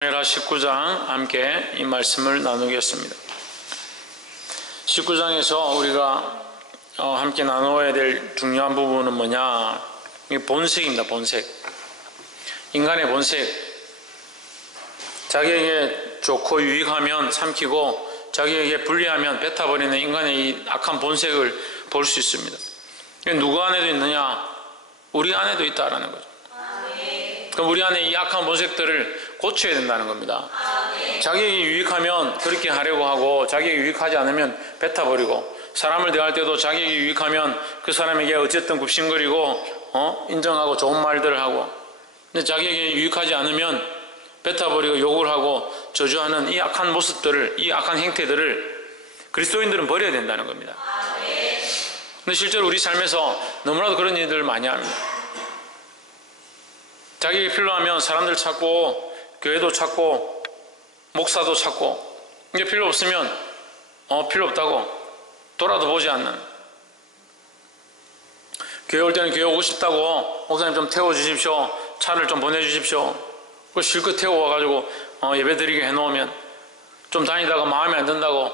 사무엘하 19장 함께 이 말씀을 나누겠습니다. 19장에서 우리가 함께 나누어야 될 중요한 부분은 뭐냐? 이게 본색입니다. 본색. 인간의 본색. 자기에게 좋고 유익하면 삼키고 자기에게 불리하면 뱉어버리는 인간의 이 악한 본색을 볼 수 있습니다. 누구 안에도 있느냐? 우리 안에도 있다라는 거죠. 그럼 우리 안에 이 악한 본색들을 고쳐야 된다는 겁니다. 자기에게 유익하면 그렇게 하려고 하고 자기에게 유익하지 않으면 뱉어버리고, 사람을 대할 때도 자기에게 유익하면 그 사람에게 어쨌든 굽신거리고 인정하고 좋은 말들을 하고, 근데 자기에게 유익하지 않으면 뱉어버리고 욕을 하고 저주하는 이 악한 모습들을, 이 악한 행태들을 그리스도인들은 버려야 된다는 겁니다. 근데 실제로 우리 삶에서 너무나도 그런 일들을 많이 합니다. 자기에게 필요하면 사람들 찾고 교회도 찾고 목사도 찾고, 이게 필요 없으면 필요 없다고 돌아도 보지 않는, 교회 올 때는 교회 오고 싶다고 목사님 좀 태워주십시오, 차를 좀 보내주십시오, 그 실컷 태워와가지고 예배 드리게 해놓으면 좀 다니다가 마음에 안 든다고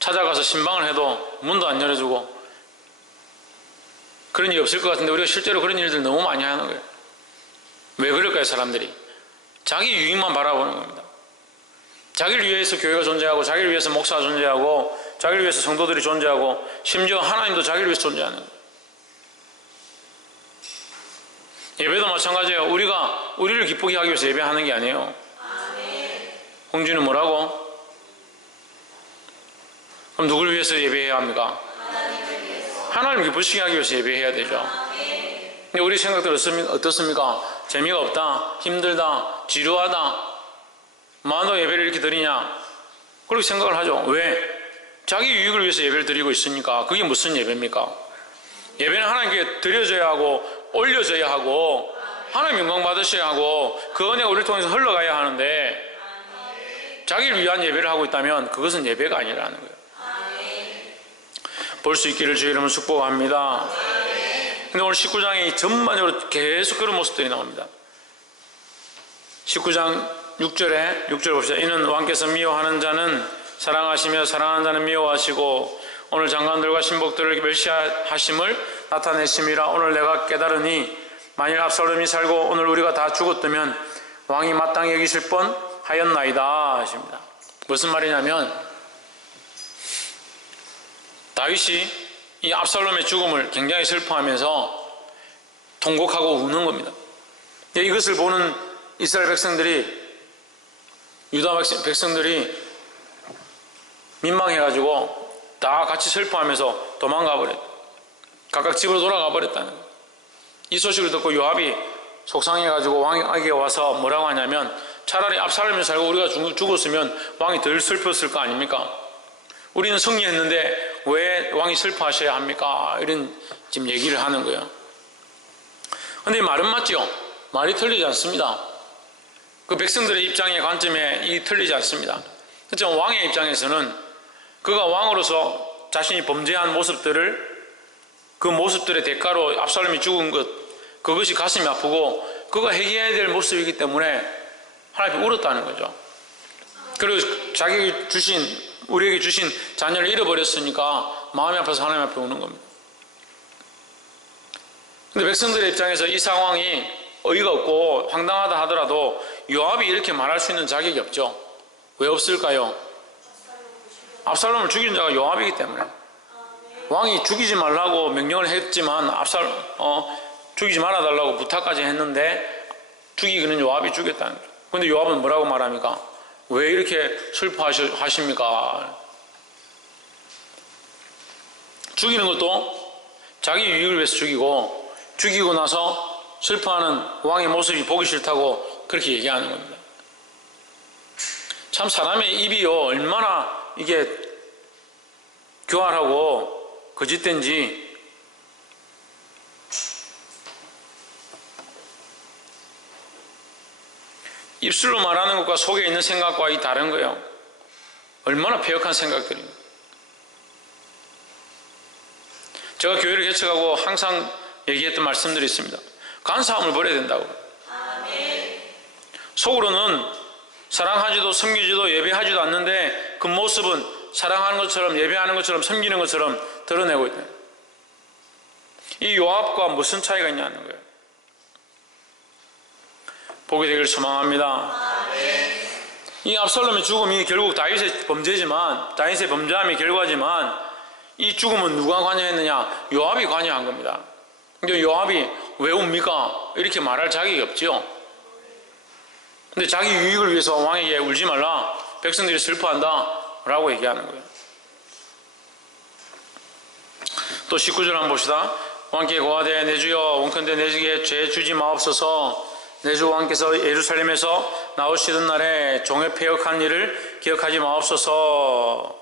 찾아가서 신방을 해도 문도 안 열어주고, 그런 일이 없을 것 같은데 우리가 실제로 그런 일들 너무 많이 하는 거예요. 왜 그럴까요? 사람들이 자기 유익만 바라보는 겁니다. 자기를 위해서 교회가 존재하고, 자기를 위해서 목사가 존재하고, 자기를 위해서 성도들이 존재하고, 심지어 하나님도 자기를 위해서 존재하는 거예요. 예배도 마찬가지예요. 우리가 우리를 기쁘게 하기 위해서 예배하는 게 아니에요. 홍주는 뭐라고? 그럼 누구를 위해서 예배해야 합니까? 하나님 기쁘시게 하기 위해서 예배해야 되죠. 근데 우리 생각들 어떻습니까? 재미가 없다, 힘들다, 지루하다, 뭐한다고 예배를 이렇게 드리냐, 그렇게 생각을 하죠. 왜? 자기 유익을 위해서 예배를 드리고 있으니까. 그게 무슨 예배입니까? 예배는 하나님께 드려져야 하고 올려져야 하고 하나님 영광 받으셔야 하고 그 은혜가 우리를 통해서 흘러가야 하는데, 자기를 위한 예배를 하고 있다면 그것은 예배가 아니라는 거예요. 볼 수 있기를 주의 이름으로 축복합니다. 근데 오늘 19장이 전반적으로 계속 그런 모습들이 나옵니다. 19장 6절 봅시다. 이는 왕께서 미워하는 자는 사랑하시며 사랑하는 자는 미워하시고 오늘 장관들과 신복들을 멸시하심을 나타내심이라. 오늘 내가 깨달으니 만일 압살롬이 살고 오늘 우리가 다 죽었다면 왕이 마땅히 여기실 뻔 하였나이다 하십니다. 무슨 말이냐면, 다윗이 이 압살롬의 죽음을 굉장히 슬퍼하면서 통곡하고 우는 겁니다. 이것을 보는 이스라엘 백성들이, 유다 백성들이 민망해가지고 다 같이 슬퍼하면서 도망가 버렸다. 각각 집으로 돌아가 버렸다는 거예요. 이 소식을 듣고 요압이 속상해가지고 왕에게 와서 뭐라고 하냐면, 차라리 압살롬이 살고 우리가 죽었으면 왕이 덜 슬펐을 거 아닙니까? 우리는 승리했는데 왜 왕이 슬퍼하셔야 합니까? 이런 지금 얘기를 하는 거예요. 근데 말은 맞죠? 말이 틀리지 않습니다. 그 백성들의 입장의 관점에 이 틀리지 않습니다. 그렇지만 왕의 입장에서는 그가 왕으로서 자신이 범죄한 모습들을, 그 모습들의 대가로 압살롬이 죽은 것, 그것이 가슴이 아프고 그가 해결해야 될 모습이기 때문에 하나님이 울었다는 거죠. 그리고 우리에게 주신 자녀를 잃어버렸으니까 마음이 아파서 하나님 앞에 우는 겁니다. 근데 백성들의 입장에서 이 상황이 어이가 없고 황당하다 하더라도 요압이 이렇게 말할 수 있는 자격이 없죠. 왜 없을까요? 압살롬을 죽인 자가 요압이기 때문에. 왕이 죽이지 말라고 명령을 했지만 죽이지 말아달라고 부탁까지 했는데 죽이기는 요압이 죽였다는 거죠. 근데 요압은 뭐라고 말합니까? 왜 이렇게 슬퍼하십니까? 죽이는 것도 자기 유익을 위해서 죽이고 나서 슬퍼하는 왕의 모습이 보기 싫다고 그렇게 얘기하는 겁니다. 참 사람의 입이요, 얼마나 이게 교활하고 거짓된지. 입술로 말하는 것과 속에 있는 생각과 이 다른 거예요. 얼마나 폐역한 생각들입니다. 제가 교회를 개척하고 항상 얘기했던 말씀들이 있습니다. 간사함을 버려야 된다고. 속으로는 사랑하지도 섬기지도 예배하지도 않는데 그 모습은 사랑하는 것처럼 예배하는 것처럼 섬기는 것처럼 드러내고 있다. 이 요압과 무슨 차이가 있냐는 거예요. 보게 되기를 소망합니다. 이 압살롬의 죽음이 결국 다윗의 범죄지만, 다윗의 범죄함의 결과지만, 이 죽음은 누가 관여했느냐? 요압이 관여한 겁니다. 근데 요압이 왜 웁니까? 이렇게 말할 자격이 없지요. 근데 자기 유익을 위해서 왕에게 울지 말라, 백성들이 슬퍼한다 라고 얘기하는 거예요. 또 19절 한번 봅시다. 왕께 고하되 내 주여 원컨대 내게 죄 주지 마옵소서. 내 주 왕께서 예루살렘에서 나오시던 날에 종의 패역한 일을 기억하지 마옵소서.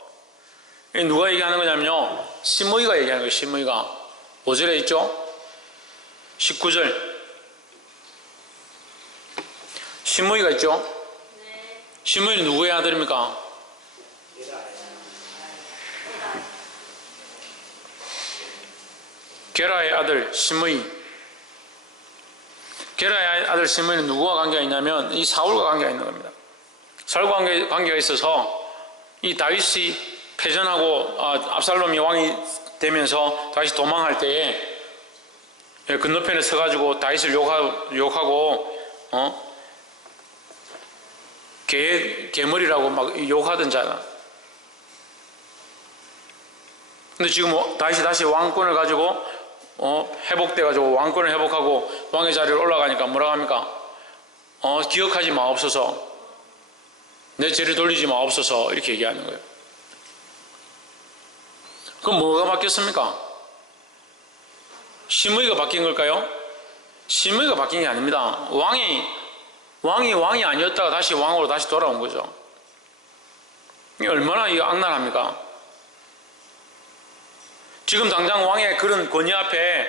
누가 얘기하는 거냐면요, 시므이가 얘기하는 거예요. 시므이가 5절에 있죠. 19절 시므이가 있죠. 시므이는 누구의 아들입니까? 게라의 아들 시므이. 게라의 아들 시므이는 누구와 관계가 있냐면 이 사울과 관계가 있는 겁니다. 사울과 관계가 있어서 이 다윗이 패전하고 압살롬이 왕이 되면서 다윗이 도망할 때에 건너편에 서가지고 다윗을 욕하고 개머리라고 막 욕하던 자다. 근데 지금 다윗이 다시 왕권을 가지고 회복돼가지고 왕권을 회복하고 왕의 자리로 올라가니까 뭐라고 합니까? 기억하지 마옵소서. 내 죄를 돌리지 마옵소서. 이렇게 얘기하는 거예요. 그럼 뭐가 바뀌었습니까? 시므이가 바뀐 걸까요? 시므이가 바뀐 게 아닙니다. 왕이 아니었다가 다시 왕으로 다시 돌아온 거죠. 이게 얼마나 악랄합니까? 지금 당장 왕의 그런 권위 앞에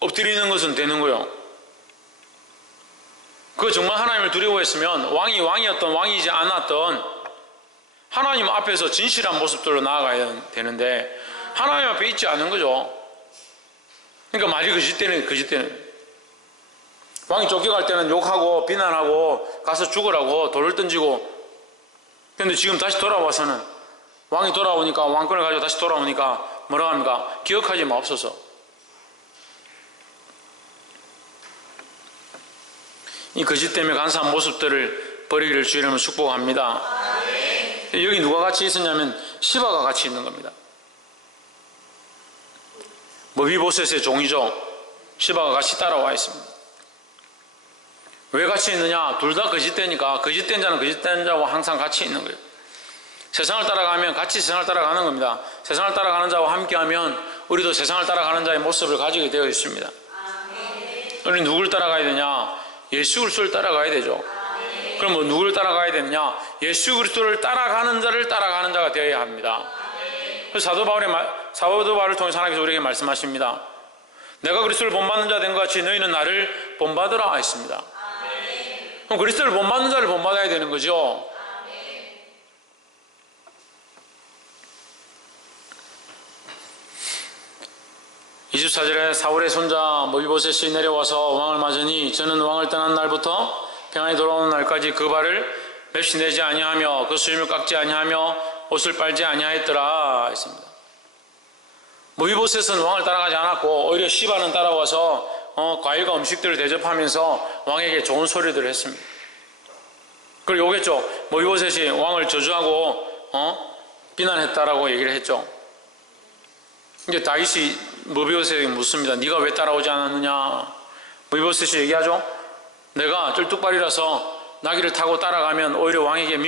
엎드리는 것은 되는 거예요. 그거 정말 하나님을 두려워했으면 왕이었던 왕이지 않았던 하나님 앞에서 진실한 모습들로 나아가야 되는데 하나님 앞에 있지 않은 거죠. 그러니까 말이 거짓되는 왕이 쫓겨갈 때는 욕하고 비난하고 가서 죽으라고 돌을 던지고, 그런데 지금 다시 돌아와서는 왕이 돌아오니까 왕권을 가지고 다시 돌아오니까 뭐라고 합니까? 기억하지 마옵소서. 이 거짓 때문에 간사한 모습들을 버리기를 주의를 축복합니다. 여기 누가 같이 있었냐면 시바가 같이 있는 겁니다. 머비보셋의 종이죠. 시바가 같이 따라와 있습니다. 왜 같이 있느냐? 둘 다 거짓되니까 거짓된 자는 거짓된 자와 항상 같이 있는 거예요. 세상을 따라가면 같이 세상을 따라가는 겁니다. 세상을 따라가는 자와 함께하면 우리도 세상을 따라가는 자의 모습을 가지게 되어 있습니다. 우리 누구를 따라가야 되냐? 예수 그리스도를 따라가야 되죠. 그럼 뭐 누구를 따라가야 되느냐? 예수 그리스도를 따라가는 자를 따라가는 자가 되어야 합니다. 그래서 사도 바울을 통해서 하나님께서 우리에게 말씀하십니다. 내가 그리스도를 본받는 자 된 것 같이 너희는 나를 본받으라 했습니다. 그럼 그리스도를 본받는 자를 본받아야 되는 거죠. 24절에 사울의 손자 머비보셋이 내려와서 왕을 맞으니 저는 왕을 떠난 날부터 평안히 돌아오는 날까지 그 발을 맵시 내지 아니하며 그 수염을 깎지 아니하며 옷을 빨지 아니하였더라 했습니다. 머비보셋은 왕을 따라가지 않았고 오히려 시바는 따라와서 과일과 음식들을 대접하면서 왕에게 좋은 소리들을 했습니다. 그리고 오겠죠. 머비보셋이 왕을 저주하고 비난했다라고 얘기를 했죠. 이제 다윗이 머비보셋에게 묻습니다. 네가 왜 따라오지 않았느냐? 머비보셋이 얘기하죠. 내가 쩔뚝발이라서 나귀를 타고 따라가면 오히려 왕에게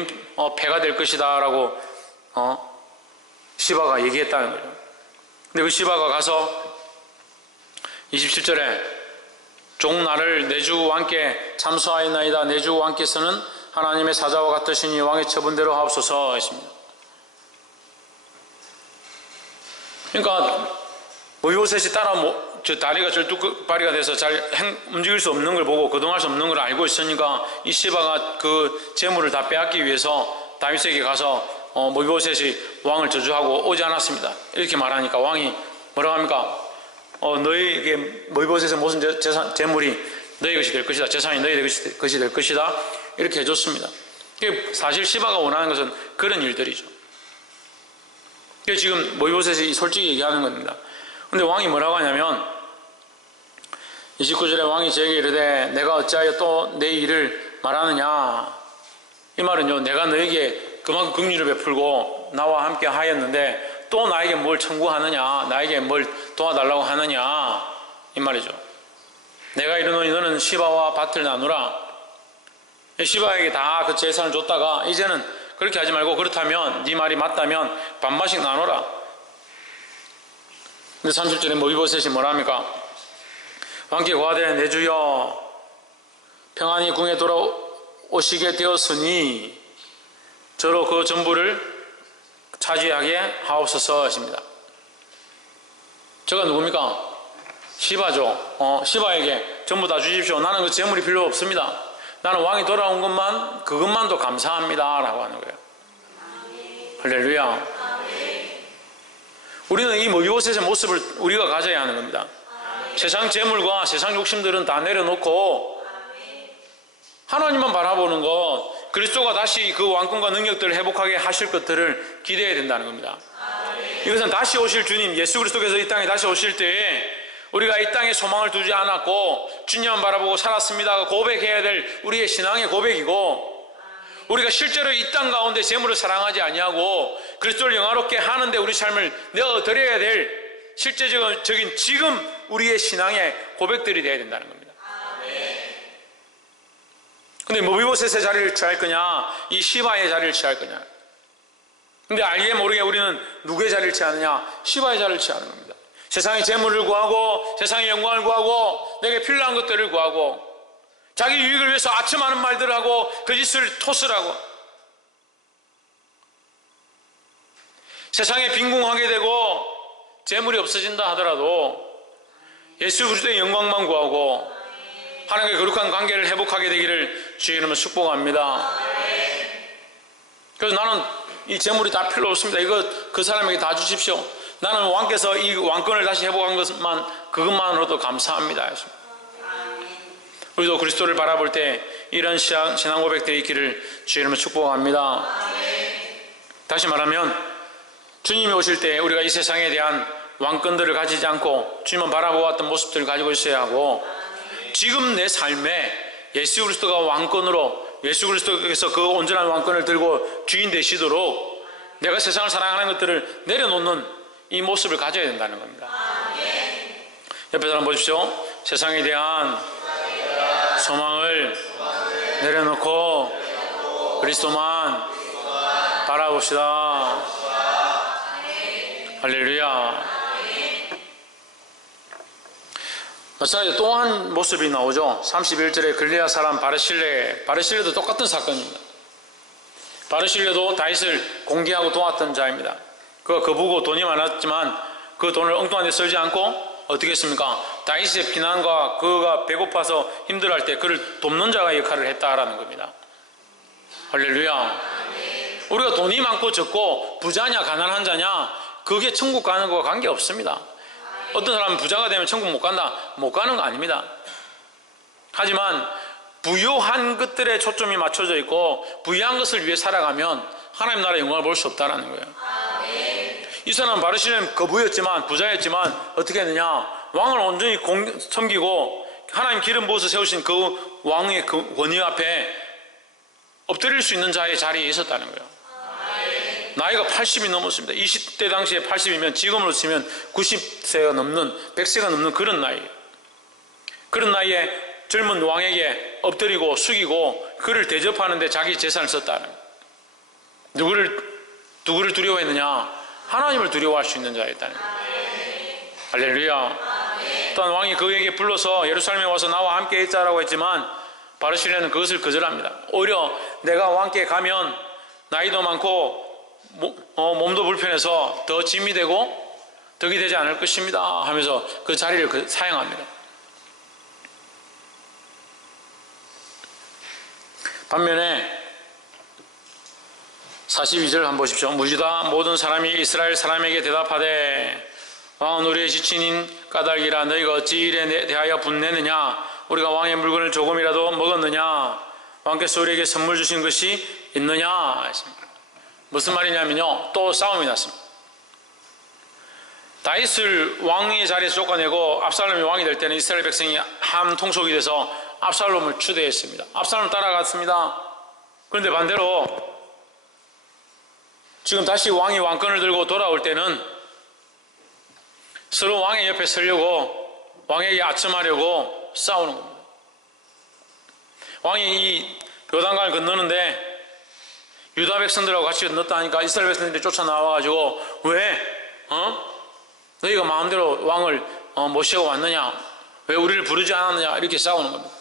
패가 될 것이다 라고 시바가 얘기했다는 거예요. 근데 그 시바가 가서 27절에 종 나를 내 주 왕께 참소하였나이다. 내 주 왕께서는 하나님의 사자와 같으시니 왕의 처분대로 하옵소서 했습니다. 그러니까 머비보셋이 다리가 절뚝발이가 돼서 잘 움직일 수 없는 걸 보고 거동할 수 없는 걸 알고 있으니까 이 시바가 그 재물을 다 빼앗기 위해서 다윗에게 가서 머비보셋이 왕을 저주하고 오지 않았습니다. 이렇게 말하니까 왕이 뭐라고 합니까? 너희에게 머비보셋의 모든 재물이 너희 것이 될 것이다. 재산이 너희 것이 될 것이다. 이렇게 해줬습니다. 사실 시바가 원하는 것은 그런 일들이죠. 지금 모이보셋이 솔직히 얘기하는 겁니다. 근데 왕이 뭐라고 하냐면 29절에 왕이 저에게 이르되 내가 어찌하여 또 내 일을 말하느냐. 이 말은요, 내가 너에게 그만큼 긍휼을 베풀고 나와 함께 하였는데 또 나에게 뭘 청구하느냐, 나에게 뭘 도와달라고 하느냐, 이 말이죠. 내가 이르노니 너는 시바와 밭을 나누라. 시바에게 다 그 재산을 줬다가 이제는 그렇게 하지 말고 그렇다면 네 말이 맞다면 반반씩 나눠라. 근데 30절에 모이보셋이 뭐라 합니까? 왕께 고하되 내 주여 평안히 궁에 돌아오시게 되었으니 저로 그 전부를 차지하게 하옵소서 하십니다. 저가 누굽니까? 시바죠. 시바에게 전부 다 주십시오. 나는 그 재물이 필요 없습니다. 나는 왕이 돌아온 것만, 그것만도 감사합니다 라고 하는 거예요. 할렐루야. 우리는 이 모이보셋의 모습을 우리가 가져야 하는 겁니다. 세상 재물과 세상 욕심들은 다 내려놓고 하나님만 바라보는 것, 그리스도가 다시 그 왕권과 능력들을 회복하게 하실 것들을 기대해야 된다는 겁니다. 이것은 다시 오실 주님 예수 그리스도께서 이 땅에 다시 오실 때에 우리가 이 땅에 소망을 두지 않았고 주님만 바라보고 살았습니다 고백해야 될 우리의 신앙의 고백이고, 우리가 실제로 이 땅 가운데 재물을 사랑하지 아니하고 그리스도를 영화롭게 하는데 우리 삶을 내어드려야 될 실제적인 지금 우리의 신앙의 고백들이 되어야 된다는 겁니다. 근데 모이보셋의 자리를 취할 거냐, 이 시바의 자리를 취할 거냐. 근데 알게 모르게 우리는 누구의 자리를 취하느냐? 시바의 자리를 취하는 겁니다. 세상의 재물을 구하고 세상의 영광을 구하고 내게 필요한 것들을 구하고 자기 유익을 위해서 아첨하는 말들을 하고 거짓을 토설하고 세상에 빈궁하게 되고 재물이 없어진다 하더라도 예수 그리스도의 영광만 구하고 하나님과 거룩한 관계를 회복하게 되기를 주의 이름으로 축복합니다. 그래서 나는 이 재물이 다 필요 없습니다. 이거 그 사람에게 다 주십시오. 나는 왕께서 이 왕권을 다시 회복한 것만, 그것만으로도 감사합니다. 우리도 그리스도를 바라볼 때 이런 신앙 고백들이 있기를 주의 이름으로 축복합니다. 다시 말하면 주님이 오실 때 우리가 이 세상에 대한 왕권들을 가지지 않고 주님만 바라보았던 모습들을 가지고 있어야 하고, 지금 내 삶에 예수 그리스도가 왕권으로, 예수 그리스도께서 그 온전한 왕권을 들고 주인 되시도록 내가 세상을 사랑하는 것들을 내려놓는 이 모습을 가져야 된다는 겁니다. 옆에 사람 보십시오. 세상에 대한 소망을 내려놓고 그리스도만 바라봅시다. 할렐루야. 마찬가지로 또 한 모습이 나오죠. 31절에 글리앗 사람 바르실레도 똑같은 사건입니다. 바르실레도 다윗을 공개하고 도왔던 자입니다. 그가 거부고 돈이 많았지만 그 돈을 엉뚱한 데 쓰지 않고 어떻게 했습니까? 다윗의 피난과 그가 배고파서 힘들어할 때 그를 돕는 자가 역할을 했다라는 겁니다. 할렐루야. 우리가 돈이 많고 적고 부자냐 가난한 자냐 그게 천국 가는 것과 관계없습니다. 어떤 사람은 부자가 되면 천국 못 간다, 못 가는 거 아닙니다. 하지만 부유한 것들에 초점이 맞춰져 있고 부유한 것을 위해 살아가면 하나님 나라의 영광을 볼 수 없다는 거예요. 이 사람은 바르실레는 거부였지만 부자였지만 어떻게 했느냐? 왕을 온전히 섬기고 하나님 기름 부어서 세우신 그 왕의 그 권위 앞에 엎드릴 수 있는 자의 자리에 있었다는 거예요. 나이가 80이 넘었습니다. 20대 당시에 80이면 지금으로 치면 90세가 넘는 100세가 넘는 그런 나이예요. 그런 나이에 젊은 왕에게 엎드리고 숙이고 그를 대접하는 데 자기 재산을 썼다는 거예요. 누구를 두려워했느냐? 하나님을 두려워할 수 있는 자였다는 거예요. 할렐루야. 또한 왕이 그에게 불러서 예루살렘에 와서 나와 함께 있자라고 했지만 바르실레는 그것을 거절합니다. 오히려 내가 왕께 가면 나이도 많고 몸도 불편해서 더 짐이 되고 덕이 되지 않을 것입니다 하면서 그 자리를 사용합니다. 반면에 42절 한번 보십시오. 무지다 모든 사람이 이스라엘 사람에게 대답하되 왕은 우리의 지친인 까닭이라 너희가 어찌 일에 대하여 분내느냐? 우리가 왕의 물건을 조금이라도 먹었느냐? 왕께서 우리에게 선물 주신 것이 있느냐 했습니다. 무슨 말이냐면요, 또 싸움이 났습니다. 다윗을 왕의 자리에서 쫓아내고 압살롬이 왕이 될 때는 이스라엘 백성이 한 통속이 돼서 압살롬을 추대했습니다. 압살롬 따라갔습니다. 그런데 반대로 지금 다시 왕이 왕권을 들고 돌아올 때는 서로 왕의 옆에 서려고 왕에게 아첨하려고 싸우는 겁니다. 왕이 이 요단강을 건너는데 유다 백성들하고 같이 건넜다 하니까 이스라엘 백성들이 쫓아나와가지고 왜? 너희가 마음대로 왕을 모시고 왔느냐? 왜 우리를 부르지 않았느냐? 이렇게 싸우는 겁니다.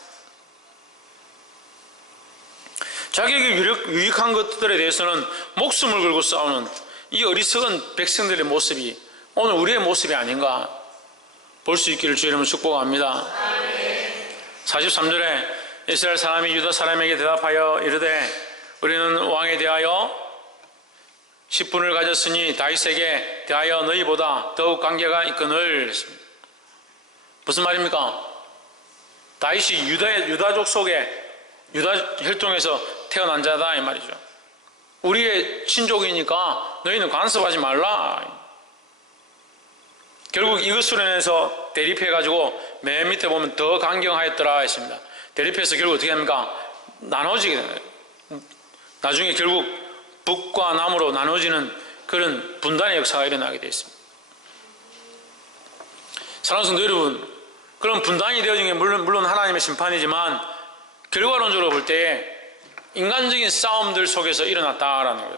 자기에게 유익한 것들에 대해서는 목숨을 걸고 싸우는 이 어리석은 백성들의 모습이 오늘 우리의 모습이 아닌가 볼 수 있기를 주의 이름으로 축복합니다. 43절에 이스라엘 사람이 유다 사람에게 대답하여 이르되 우리는 왕에 대하여 10분을 가졌으니 다윗에게 대하여 너희보다 더욱 관계가 있거늘 했습니다. 무슨 말입니까? 다윗이 유다족 속에 유다 혈통에서 태어난 자다 이 말이죠. 우리의 친족이니까 너희는 간섭하지 말라. 결국 이것으로 인해서 대립해가지고 맨 밑에 보면 더 강경하였더라 했습니다. 대립해서 결국 어떻게 합니까? 나눠지게 되는 거예요. 나중에 결국 북과 남으로 나눠지는 그런 분단의 역사가 일어나게 되어 있습니다. 사랑하는 성도 여러분, 그런 분단이 되어진 게 물론 하나님의 심판이지만 결과론적으로 볼 때 인간적인 싸움들 속에서 일어났다라는 거예요.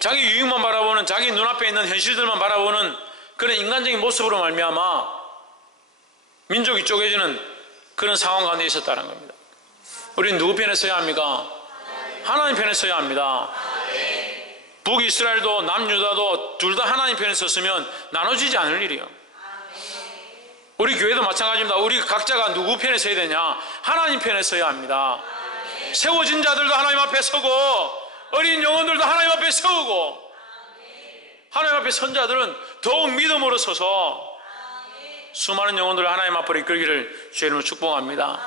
자기 유익만 바라보는, 자기 눈앞에 있는 현실들만 바라보는 그런 인간적인 모습으로 말미암아 민족이 쪼개지는 그런 상황 가운데 있었다는 겁니다. 우리는 누구 편에 서야 합니까? 하나님 편에 서야 합니다. 북이스라엘도 남유다도 둘 다 하나님 편에 섰으면 나눠지지 않을 일이요. 우리 교회도 마찬가지입니다. 우리 각자가 누구 편에 서야 되냐? 하나님 편에 서야 합니다. 세워진 자들도 하나님 앞에 서고 어린 영혼들도 하나님 앞에 서고 하나님 앞에 선 자들은 더욱 믿음으로 서서 수많은 영혼들을 하나님 앞으로 이끌기를 주의 이름으로 축복합니다.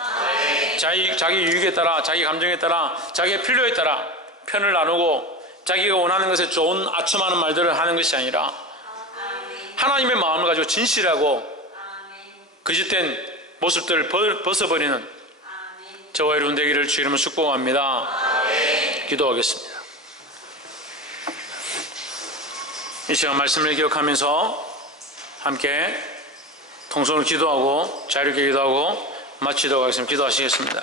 자기 유익에 따라, 자기 감정에 따라, 자기의 필요에 따라 편을 나누고 자기가 원하는 것에 좋은 아첨하는 말들을 하는 것이 아니라 하나님의 마음을 가지고 진실하고 거짓된 모습들을 벗어버리는 저와 여러분 되기를 주의 이름으로 축복합니다. 기도하겠습니다. 이 시간 말씀을 기억하면서 함께 통성으로 기도하고 자유롭게 기도하고 마치도록 하겠습니다. 기도하시겠습니다.